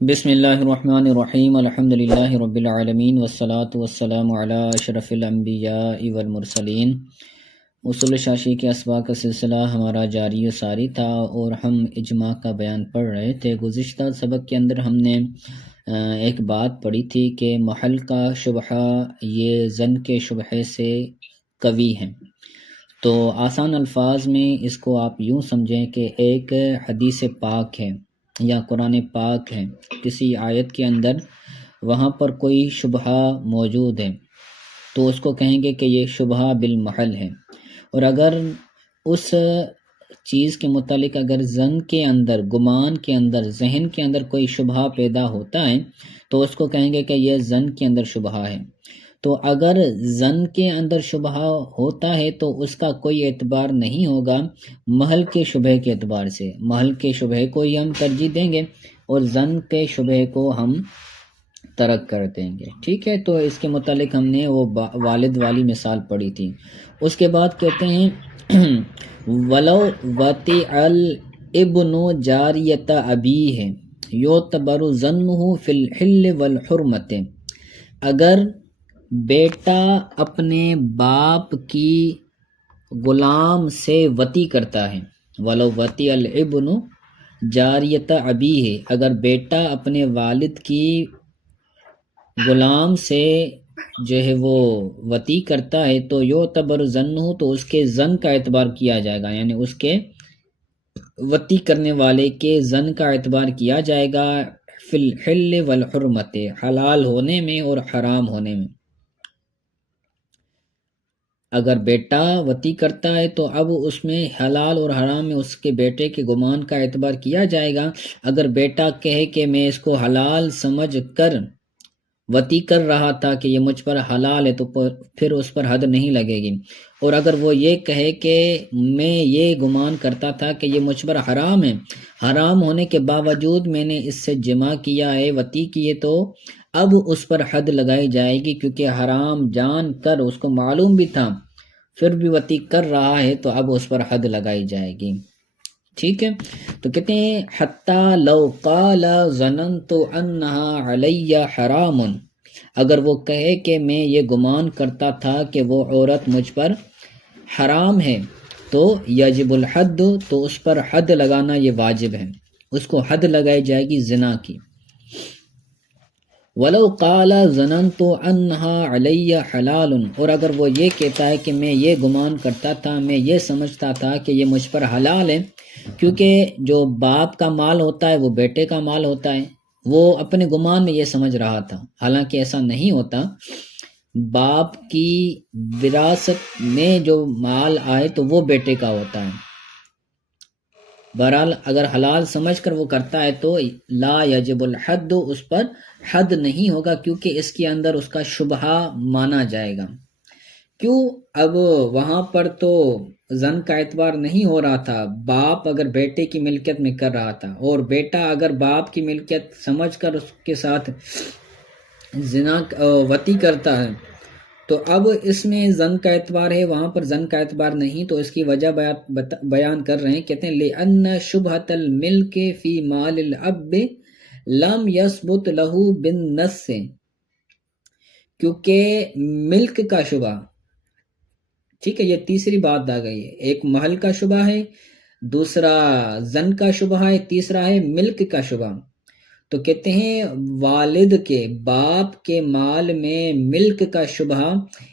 بسم اللہ الرحمن الرحیم الحمد للہ رب العالمین والصلاة والسلام علی اشرف الانبیاء والمرسلین۔ اصول شاشی کے اسباق کا سلسلہ ہمارا جاری و ساری تھا اور ہم اجماع کا بیان پڑھ رہے تھے۔ گزشتہ سبق کے اندر ہم نے ایک بات پڑھی تھی کہ محل کا شبہہ یہ ظن کے شبہے سے قوی ہیں۔ تو آسان الفاظ میں اس کو آپ یوں سمجھیں کہ ایک حدیث پاک ہے یا قرآن پاک ہے، کسی آیت کے اندر وہاں پر کوئی شبہہ موجود ہے تو اس کو کہیں گے کہ یہ شبہہ بالمحل ہے، اور اگر اس چیز کے متعلق اگر ظن کے اندر، گمان کے اندر، ذہن کے اندر کوئی شبہہ پیدا ہوتا ہے تو اس کو کہیں گے کہ یہ ظن کے اندر شبہہ ہے۔ تو اگر ظن کے اندر شبہہ ہوتا ہے تو اس کا کوئی اعتبار نہیں ہوگا محل کے شبہے کے اعتبار سے، محل کے شبہے کو ہی ہم ترجیح دیں گے اور ظن کے شبہے کو ہم ترک کر دیں گے۔ ٹھیک ہے، تو اس کے متعلق ہم نے وہ والد والی مثال پڑھی تھی۔ اس کے بعد کہتے ہیں ولو وطئ الابن جاریۃ ابیہ یعتبر ظنہ فی الحل والحرمۃ، اگر بیٹا اپنے باپ کی غلام سے وطی کرتا ہے، ولو وطئ الابن جاریۃ ابیہ، اگر بیٹا اپنے والد کی غلام سے جو ہے وہ وطی کرتا ہے تو یعتبر ظنہ، تو اس کے ظن کا اعتبار کیا جائے گا، یعنی اس کے وطی کرنے والے کے ظن کا اعتبار کیا جائے گا فی الحل والحرمۃ، حلال ہونے میں اور حرام ہونے میں۔ اگر بیٹا وطی کرتا ہے تو اب اس میں حلال اور حرام میں اس کے بیٹے کے گمان کا اعتبار کیا جائے گا۔ اگر بیٹا کہے کہ میں اس کو حلال سمجھ کر وطی کر رہا تھا کہ یہ مجھ پر حلال ہے تو پھر اس پر حد نہیں لگے گی، اور اگر وہ یہ کہے کہ میں یہ گمان کرتا تھا کہ یہ مجھ پر حرام ہے، حرام ہونے کے باوجود میں نے اس سے جمع کیا ہے، وطی کیے، تو اب اس پر حد لگائی جائے گی، کیونکہ حرام جان کر اس کو معلوم بھی تھا پھر بھی وطی کر رہا ہے تو اب اس پر حد لگائی جائے گی۔ ٹھیک ہے، تو کہتے ہیں حتی لو قال ظننت انہا علی حرام، اگر وہ کہے کہ میں یہ گمان کرتا تھا کہ وہ عورت مجھ پر حرام ہے، تو یجب الحد، تو اس پر حد لگانا یہ واجب ہے، اس کو حد لگائی جائے گی زنا کی۔ ولو قال ظننت انہا علی حلال، اور اگر وہ یہ کہتا ہے کہ میں یہ گمان کرتا تھا، میں یہ سمجھتا تھا کہ یہ مجھ پر حلال ہے، کیونکہ جو باپ کا مال ہوتا ہے وہ بیٹے کا مال ہوتا ہے، وہ اپنے گمان میں یہ سمجھ رہا تھا، حالانکہ ایسا نہیں ہوتا۔ باپ کی وراثت میں جو مال آئے تو وہ بیٹے کا ہوتا ہے۔ بہرحال اگر حلال سمجھ کر وہ کرتا ہے تو لا یجب الحد، اس پر حد نہیں ہوگا، کیونکہ اس کے اندر اس کا شبہہ مانا جائے گا۔ کیوں؟ اب وہاں پر تو ظن کا اعتبار نہیں ہو رہا تھا، باپ اگر بیٹے کی ملکیت میں کر رہا تھا اور بیٹا اگر باپ کی ملکیت سمجھ کر اس کے ساتھ زنا وطی کرتا ہے تو اب اس میں ظن کا اعتبار ہے، وہاں پر ظن کا اعتبار نہیں، تو اس کی وجہ بیان کر رہے ہیں، کہتے ہیں لِأَنَّ شُبْهَةَ الْمِلْكِ فِي مَالِ الْأَبِّ لَمْ يَثْبُتْ لَهُ بِالنَّصِّ، کیونکہ ملک کا شبہ، ٹھیک ہے، یہ تیسری بات آ گئی ہے، ایک محل کا شبہ ہے، دوسرا ظن کا شبہ ہے، تیسرا ہے ملک کا شبہ۔ تو کہتے ہیں والد کے، باپ کے مال میں ملک کا شبہ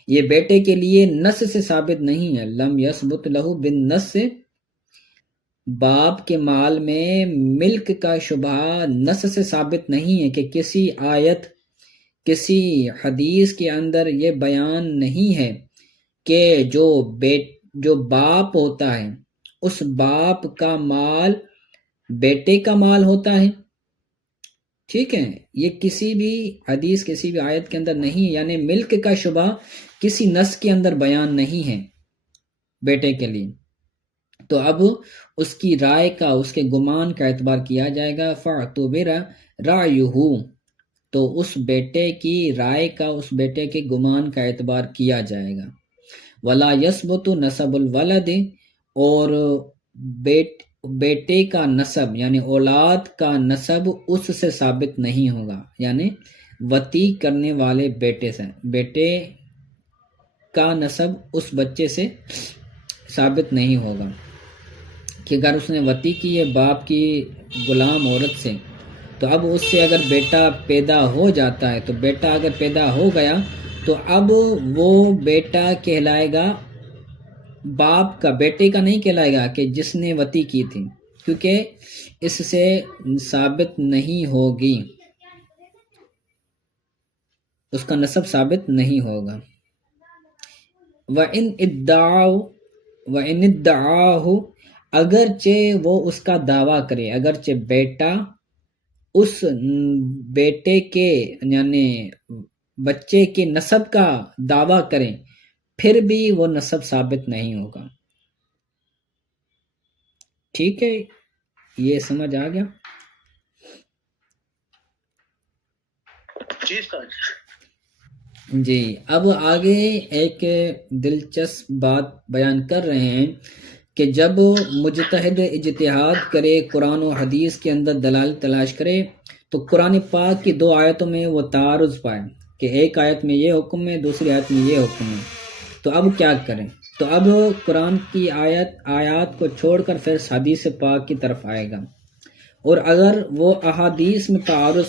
یہ بیٹے کے لیے نص سے ثابت نہیں ہے، لم یثبت لہ بالنص، باپ کے مال میں ملک کا شبہ نص سے ثابت نہیں ہے، کہ کسی آیت، کسی حدیث کے اندر یہ بیان نہیں ہے کہ جو باپ ہوتا ہے اس باپ کا مال بیٹے کا مال ہوتا ہے۔ ٹھیک ہے، یہ کسی بھی حدیث، کسی بھی آیت کے اندر نہیں ہے، یعنی ملک کا شبہ کسی نص کے اندر بیان نہیں ہے بیٹے کے لیے، تو اب اس کی رائے کا، اس کے گمان کا اعتبار کیا جائے گا، فَاعْتُبِرَ رَعْيُهُ، تو اس بیٹے کی رائے کا، اس بیٹے کے گمان کا اعتبار کیا جائے گا۔ وَلَا يَثْبُتُ نَسَبُ الْوَلَدِ، اور بیٹے کا نسب یعنی اولاد کا نسب اس سے ثابت نہیں ہوگا، یعنی وطی کرنے والے بیٹے سے، بیٹے کا نسب اس بچے سے ثابت نہیں ہوگا کہ اگر اس نے وطی کی ہے باپ کی غلام عورت سے، تو اب اس سے اگر بیٹا پیدا ہو جاتا ہے، تو بیٹا اگر پیدا ہو گیا تو اب وہ بیٹا کہلائے گا باپ کا، بیٹے کا نہیں کہلائے گا کہ جس نے وطی کی تھی، کیونکہ اس سے ثابت نہیں ہوگی، اس کا نسب ثابت نہیں ہوگا۔ وَإِنِ ادَّعَاهُ اگرچہ وہ اس کا دعویٰ کرے، اگرچہ بیٹا اس بیٹے کے یعنی بچے کے نسب کا دعویٰ کریں، پھر بھی وہ نسب ثابت نہیں ہوگا۔ ٹھیک ہے، یہ سمجھ آ گیا؟ جی، اب آگے ایک دلچسپ بات بیان کر رہے ہیں کہ جب مجتہد اجتہاد کرے، قرآن و حدیث کے اندر دلائل تلاش کرے، تو قرآن پاک کی دو آیتوں میں وہ تعارض پائے کہ ایک آیت میں یہ حکم ہے، دوسری آیت میں یہ حکم ہے، تو اب کیا کریں؟ تو اب قرآن کی آیات کو چھوڑ کر پھر حدیث پاک کی طرف آئے گا، اور اگر وہ احادیث میں تعارض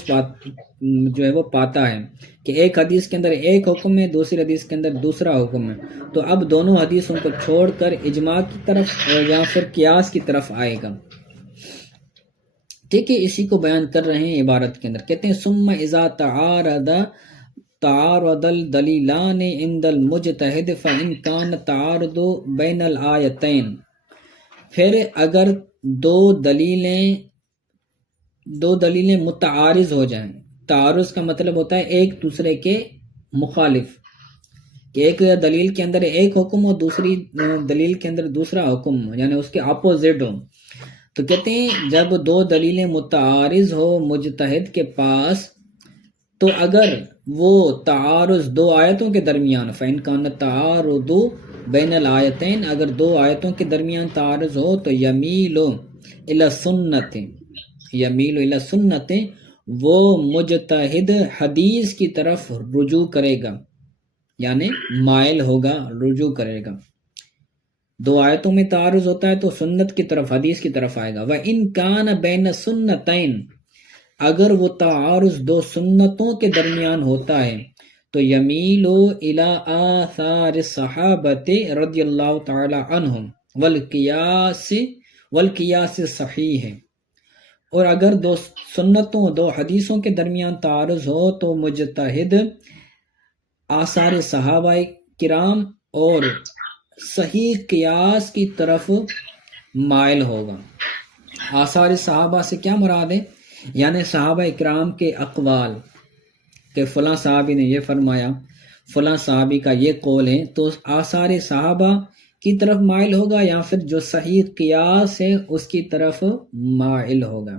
جو ہے وہ پاتا ہے کہ ایک حدیث کے اندر ایک حکم ہے، دوسری حدیث کے اندر دوسرا حکم ہے، تو اب دونوں حدیثوں کو چھوڑ کر اجماع کی طرف یا پھر قیاس کی طرف آئے گا۔ ٹھیک ہے، اسی کو بیان کر رہے ہیں عبارت کے اندر، کہتے ہیں ثم اذا تعارض الدلیلان عند المجتہد فإن كان تعارض بین الآیتین، پھر اگر دو دلیلیں متعارض ہو جائیں، تعارض کا مطلب ہوتا ہے ایک دوسرے کے مخالف، کہ ایک دلیل کے اندر ایک حکم ہو، دوسری دلیل کے اندر دوسرا حکم ہو، یعنی اس کے اپوزٹ ہو، تو کہتے ہیں جب دو دلیلیں متعارض ہو مجتہد کے پاس، تو اگر وہ تعارض دو آیتوں کے درمیان، فإن كان تعارض بین الآیتین، اگر دو آیتوں کے درمیان تعارض ہو تو یمیل الی السنت، وہ مجتہد حدیث کی طرف رجوع کرے گا، یعنی مائل ہوگا، رجوع کرے گا۔ دو آیتوں میں تعارض ہوتا ہے تو سنت کی طرف، حدیث کی طرف آئے گا۔ وَإِن كَانَ بَيْنَ سُنَّتَيْن، اگر وہ تعارض دو سنتوں کے درمیان ہوتا ہے تو یمیل الی آثار الصحابۃ رضی اللہ تعالی عنہم والقیاس صحیح ہے، اور اگر دو سنتوں، دو حدیثوں کے درمیان تعارض ہو تو مجتہد آثار صحابہ کرام اور صحیح قیاس کی طرف مائل ہوگا۔ آثار صحابہ سے کیا مراد ہے؟ یعنی صحابہ اکرام کے اقوال، کہ فلاں صحابی نے یہ فرمایا، فلاں صحابی کا یہ قول ہے، تو آثار صحابہ کی طرف مائل ہوگا، یا پھر جو صحیح قیاس ہے اس کی طرف مائل ہوگا۔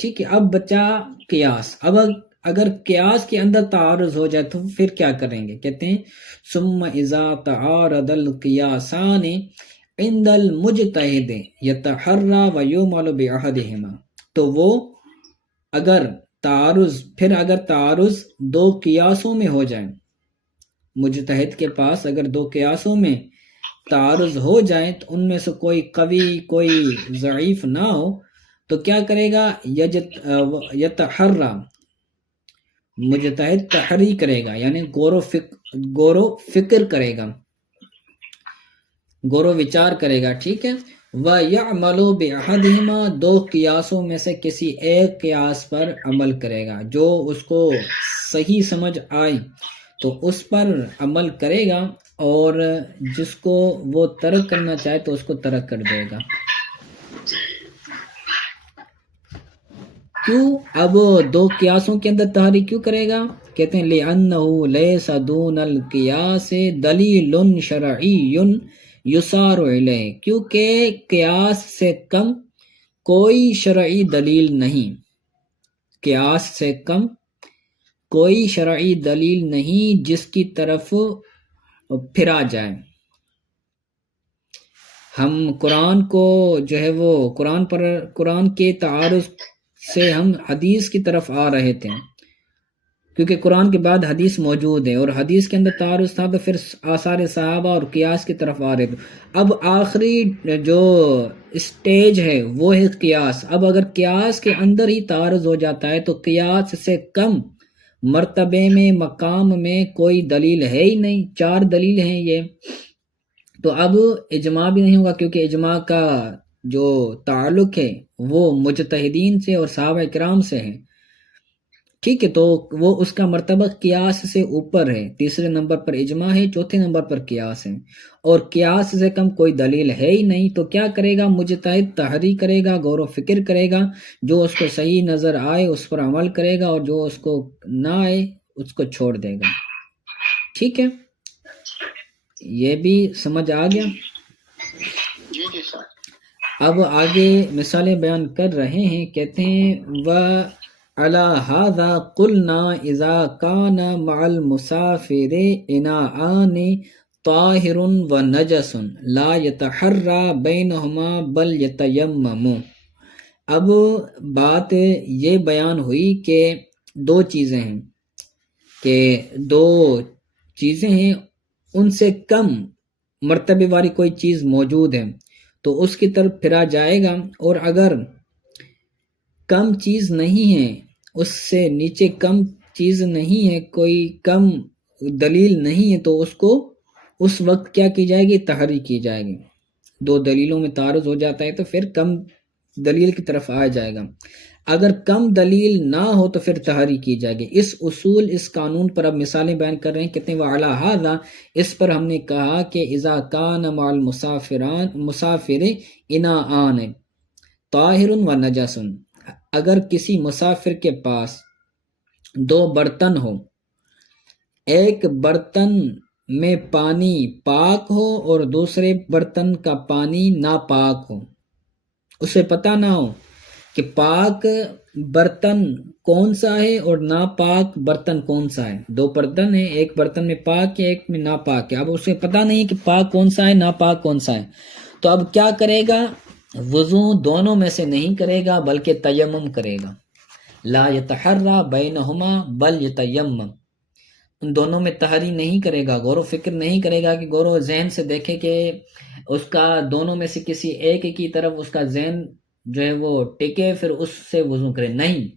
ٹھیک ہے، اب بچا قیاس۔ اب اگر قیاس کے اندر تعارض ہو جائے تو پھر کیا کریں گے؟ کہتے ہیں ثم اذا تعارض القیاسان عند المجتہد یتحری ویعمل باحدہما، تو وہ اگر تعارض دو قیاسوں میں ہو جائیں، مجتہد کے پاس اگر دو قیاسوں میں تعارض ہو جائیں تو ان میں سے کوئی قوی کوئی ضعیف نہ ہو، تو کیا کرے گا؟ یتحری، مجتہد تحری کرے گا، یعنی غور و فکر کرے گا، غور و وچار کرے گا۔ ٹھیک ہے، وَيَعْمَلُ بِأَحَدِهِمَا، دو قیاسوں میں سے کسی ایک قیاس پر عمل کرے گا، جو اس کو صحیح سمجھ آئے تو اس پر عمل کرے گا، اور جس کو وہ ترک کرنا چاہے تو اس کو ترک کر دے گا۔ کیوں اب دو قیاسوں کے اندر تحریک کیوں کرے گا؟ کہتے ہیں لِأَنَّهُ لَيْسَ دُونَ الْقِيَاسِ دَلِيلٌ شَرْعِيٌّ یُسَارُ إِلَيْهِ، کیونکہ قیاس سے کم کوئی شرعی دلیل نہیں، قیاس سے کم کوئی شرعی دلیل نہیں جس کی طرف پھرا جائے۔ ہم قرآن کو جو ہے وہ قرآن کے تعارض سے ہم حدیث کی طرف آ رہے تھے، کیونکہ قرآن کے بعد حدیث موجود ہے اور حدیث کے اندر تعارض تھا، تو پھر آثار صحابہ اور قیاس کی طرف آ رہے تھے۔ اب آخری جو اسٹیج ہے وہ ہے قیاس۔ اب اگر قیاس کے اندر ہی تعارض ہو جاتا ہے تو قیاس سے کم مرتبے میں مقام میں کوئی دلیل ہے ہی نہیں، 4 دلیل ہیں یہ، تو اب اجماع بھی نہیں ہوگا، کیونکہ اجماع کا جو تعلق ہے وہ مجتہدین سے اور صحابہ کرام سے ہے، ٹھیک ہے، تو وہ اس کا مرتبہ قیاس سے اوپر ہے، تیسرے نمبر پر اجماع ہے، چوتھے نمبر پر قیاس ہے، اور قیاس سے کم کوئی دلیل ہے ہی نہیں، تو کیا کرے گا مجتہد؟ تحری کرے گا، غور و فکر کرے گا، جو اس کو صحیح نظر آئے اس پر عمل کرے گا، اور جو اس کو نہ آئے اس کو چھوڑ دے گا، ٹھیک ہے، یہ بھی سمجھ آ گیا؟ جی سر۔ اب آگے مثالیں بیان کر رہے ہیں، کہتے ہیں وَعَلَى هَذَا قُلْنَا إِذَا كَانَ مَعَ الْمُسَافِرِ إِنَاءَانِ طَاهِرٌ وَنَجَسٌ لَا يَتَحَرَّى بَيْنَهُمَا بَلْ يَتَيَمَّمُ۔ اب بات یہ بیان ہوئی کہ دو چیزیں ہیں، کہ دو چیزیں ہیں، ان سے کم مرتبے والی کوئی چیز موجود ہے تو اس کی طرف پھرا جائے گا، اور اگر کم چیز نہیں ہے، اس سے نیچے کم چیز نہیں ہے، کوئی کم دلیل نہیں ہے، تو اس کو اس وقت کیا کی جائے گی؟ تحری کی جائے گی۔ دو دلیلوں میں تعارض ہو جاتا ہے تو پھر کم دلیل کی طرف آ جائے گا، اگر کم دلیل نہ ہو تو پھر تحری کی جائے گی۔ اس اصول، اس قانون پر اب مثالیں بیان کر رہے ہیں، کہتے ہیں وَعَلَى هَذَا، اس پر ہم نے کہا کہ اذا کان مع المسافر اناءان طاہر و نجس، اگر کسی مسافر کے پاس دو برتن ہو، ایک برتن میں پانی پاک ہو اور دوسرے برتن کا پانی ناپاک ہو، اسے پتہ نہ ہو کہ پاک برتن کون سا ہے اور ناپاک برتن کون سا ہے، دو برتن ہیں، ایک برتن میں پاک ہے، ایک میں ناپاک ہے، اب اسے پتہ نہیں کہ پاک کون سا ہے ناپاک کون سا ہے، تو اب کیا کرے گا؟ وضو دونوں میں سے نہیں کرے گا بلکہ تیمم کرے گا، لا یتحرى بینہما بل یتیمم، ان دونوں میں تحری نہیں کرے گا، غور و فکر نہیں کرے گا کہ غور و ذہن سے دیکھے کہ اس کا دونوں میں سے کسی ایک کی طرف اس کا ذہن جو ہے وہ ٹکے پھر اس سے وضو کرے، نہیں،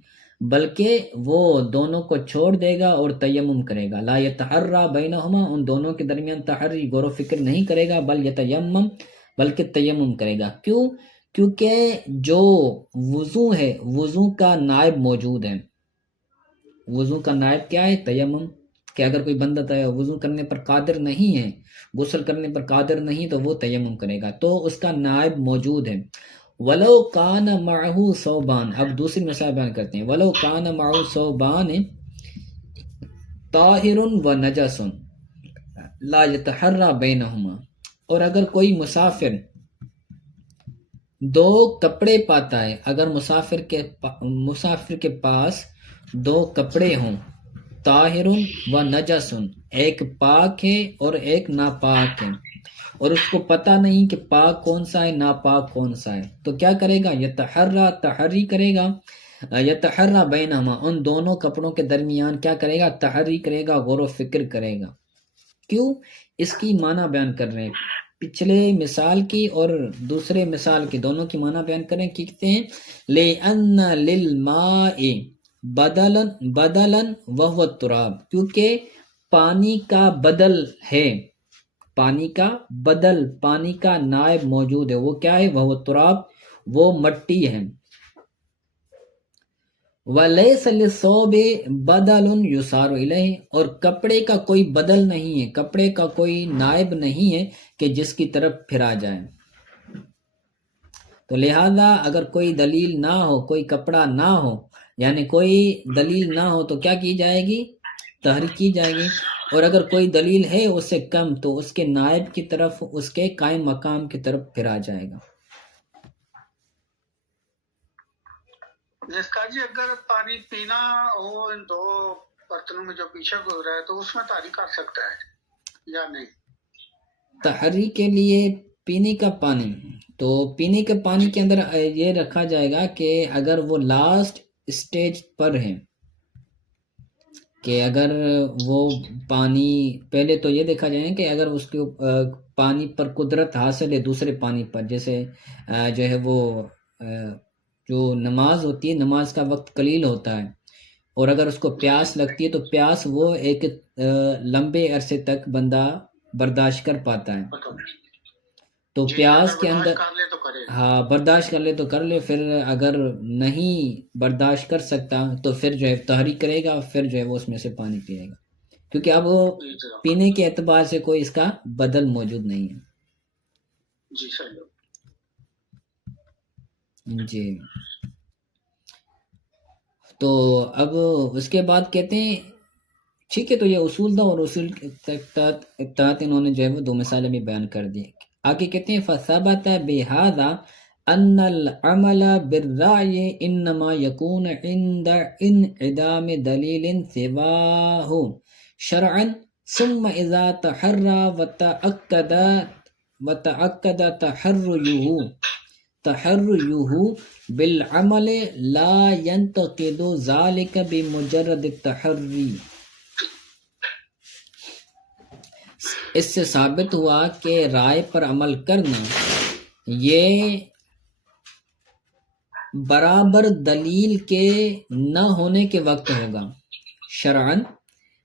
بلکہ وہ دونوں کو چھوڑ دے گا اور تیمم کرے گا، لا یتحرى بینہما، ان دونوں کے درمیان تحری غور و فکر نہیں کرے گا، بل یتیمم، بلکہ تیمم کرے گا۔ کیوں؟ کیونکہ جو وضو ہے، وضو کا نائب موجود ہے، وضو کا نائب کیا ہے؟ تیمم، کہ اگر کوئی بندہ وضو کرنے پر قادر نہیں ہے، غسل کرنے پر قادر نہیں تو وہ تیمم کرے گا، تو اس کا نائب موجود ہے۔ وَلَوْ كَانَ مَعَهُ ثَوْبَانِ، اب دوسری مثال بیان کرتے ہیں، وَلَوْ كَانَ مَعَهُ ثَوْبَانِ طَاهِرٌ وَنَجَسٌ لَا يَتَحَرَّى بَيْنَهُمَا، اور اگر کوئی مسافر دو کپڑے پاتا ہے، اگر مسافر کے پاس دو کپڑے ہوں، طاہر و نجس، ایک پاک ہے اور ایک ناپاک ہے، اور اس کو پتہ نہیں کہ پاک کون سا ہے ناپاک کون سا ہے، تو کیا کرے گا؟ یتحرى، تحری کرے گا، یتحرى بینہما، ان دونوں کپڑوں کے درمیان کیا کرے گا؟ تحری کرے گا، غور و فکر کرے گا۔ کیوں؟ اس کی معنی بیان کر رہے ہیں، پچھلے مثال کی اور دوسرے مثال کی دونوں کی معنی بیان کریں، کہتے ہیں لِأَنَّ لِلْمَاءِ بدلاً وَهُوَ التُّرَابُ، کیونکہ پانی کا بدل ہے، پانی کا بدل، پانی کا نائب موجود ہے، وہ کیا ہے؟ وَهُوَ التُّرَابُ، وہ مٹی ہے۔ وَلَيْسَ لِلثَّوْبِ بَدَلٌ يُسَارُ إِلَيْهِ، اور کپڑے کا کوئی بدل نہیں ہے، کپڑے کا کوئی نائب نہیں ہے کہ جس کی طرف پھرا جائے، تو لہذا اگر کوئی دلیل نہ ہو، کوئی کپڑا نہ ہو، یعنی کوئی دلیل نہ ہو تو کیا کی جائے گی؟ تحری کی جائے گی، اور اگر کوئی دلیل ہے اس سے کم تو اس کے نائب کی طرف، اس کے قائم مقام کی طرف پھرا جائے گا۔ جس کا جی اگر پانی پینا ہو ان دو برتنوں میں جو پیچھے گزرا ہے تو اس میں تحری کر سکتا ہے یا نہیں؟ تحری کے لیے پینے کا پانی، تو پینے کے پانی کے اندر یہ رکھا جائے گا کہ اگر وہ لاسٹ اسٹیج پر ہے، کہ اگر وہ پانی پہلے تو یہ دیکھا جائے کہ اگر اس کے پانی پر قدرت حاصل ہے دوسرے پانی پر، جیسے جو ہے وہ جو نماز ہوتی ہے، نماز کا وقت قلیل ہوتا ہے، اور اگر اس کو پیاس لگتی ہے تو پیاس وہ ایک لمبے عرصے تک بندہ برداشت کر پاتا ہے، تو پیاس کے اندر ہاں برداشت کر لے تو کر لے، پھر اگر نہیں برداشت کر سکتا تو پھر جو ہے تحری کرے گا، پھر جو ہے وہ اس میں سے پانی پیے گا، کیونکہ اب پینے کے اعتبار سے کوئی اس کا بدل موجود نہیں ہے۔ جی تو اب اس کے بعد کہتے ہیں ٹھیک ہے، تو یہ اصول تھا، اور اصول کے تحت انہوں نے جو ہے وہ دو مثالیں بھی بیان کر دی۔ آگے کہتے ہیں فَثَبَتَ بِهَذَا أَنَّ الْعَمَلَ بِالرَّأْيِ إِنَّمَا يَكُونُ عِنْدَ انْعِدَامِ دَلِيلٍ سِوَاهُ شَرْعًا ثُمَّ إِذَا تَحَرَّى وَتَأَكَّدَ تحريه بالعمل لا ينتقد ذلك بمجرد التحری۔ اس سے ثابت ہوا کہ رائے پر عمل کرنا یہ برابر دلیل کے نہ ہونے کے وقت ہوگا، شرعاً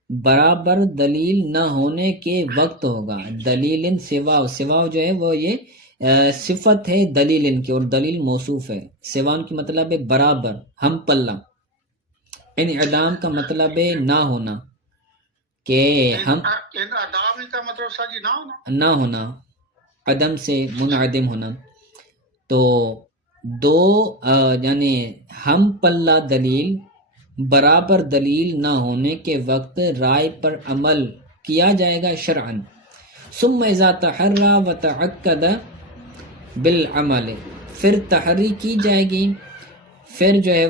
برابر دلیل نہ ہونے کے وقت ہوگا، دلیل سوا جو ہے وہ یہ صفت ہے دلیل ان کی، اور دلیل موصوف ہے، سوان کی مطلب ہے برابر، ہم پلہ، انعدام کا مطلب ہے نہ ہونا، کہ ہم کا مطلب نہ ہونا، عدم سے منعدم ہونا، تو دو یعنی ہم پلہ دلیل برابر دلیل نہ ہونے کے وقت رائے پر عمل کیا جائے گا شرعاً، ثم اذا تحرى وتعقد بالعمل، پھر تحری کی جائے گی، پھر جو ہے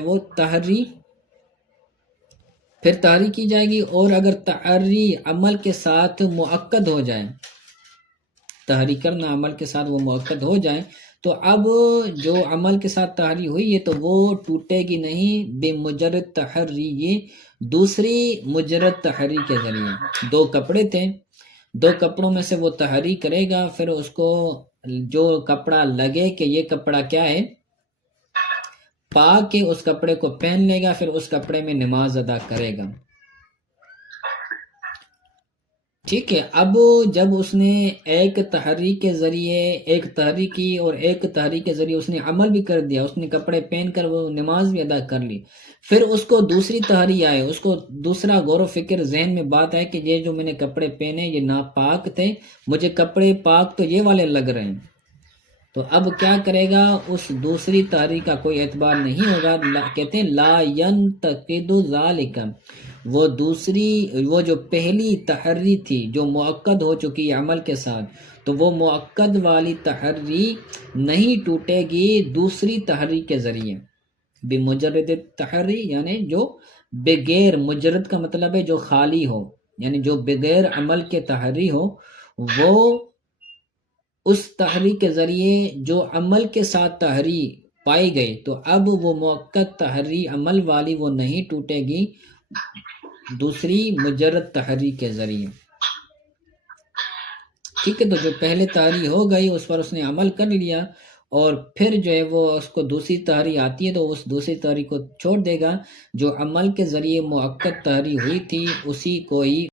وہ تحری کی جائے گی، اور اگر تحری عمل کے ساتھ مؤکد ہو جائے، تحری کرنا عمل کے ساتھ وہ مؤکد ہو جائے، تو اب جو عمل کے ساتھ تحری ہوئی ہے تو وہ ٹوٹے گی نہیں بمجرد تحری، یہ دوسری مجرد تحری کے ذریعے، دو کپڑے تھے، دو کپڑوں میں سے وہ تحری کرے گا، پھر اس کو جو کپڑا لگے کہ یہ کپڑا کیا ہے پاک کے، اس کپڑے کو پہن لے گا، پھر اس کپڑے میں نماز ادا کرے گا، ٹھیک ہے۔ اب جب اس نے ایک تحری کے ذریعے ایک تحری کی اور ایک تحری کے ذریعے اس نے عمل بھی کر دیا، اس نے کپڑے پہن کر وہ نماز بھی ادا کر لی، پھر اس کو دوسری تحری آئے، اس کو دوسرا غور و فکر ذہن میں بات ہے کہ یہ جو میں نے کپڑے پہنے یہ ناپاک تھے، مجھے کپڑے پاک تو یہ والے لگ رہے ہیں، تو اب کیا کرے گا، اس دوسری تحری کا کوئی اعتبار نہیں ہوگا، کہتے ہیں لا ينتقد ذالک، وہ جو پہلی تحری تھی جو مؤکد ہو چکی عمل کے ساتھ، تو وہ مؤکد والی تحری نہیں ٹوٹے گی دوسری تحری کے ذریعے، بمجرد تحری یعنی جو بغیر، مجرد کا مطلب ہے جو خالی ہو، یعنی جو بغیر عمل کے تحری ہو، وہ اس تحری کے ذریعے جو عمل کے ساتھ تحری پائی گئی، تو اب وہ مؤکد تحری عمل والی وہ نہیں ٹوٹے گی دوسری مجرد تحری کے ذریعے، ٹھیک ہے۔ تو جو پہلے تحری ہو گئی اس پر اس نے عمل کر لیا، اور پھر جو ہے وہ اس کو دوسری تحری آتی ہے تو اس دوسری تحری کو چھوڑ دے گا، جو عمل کے ذریعے مؤکد تحری ہوئی تھی اسی کو ہی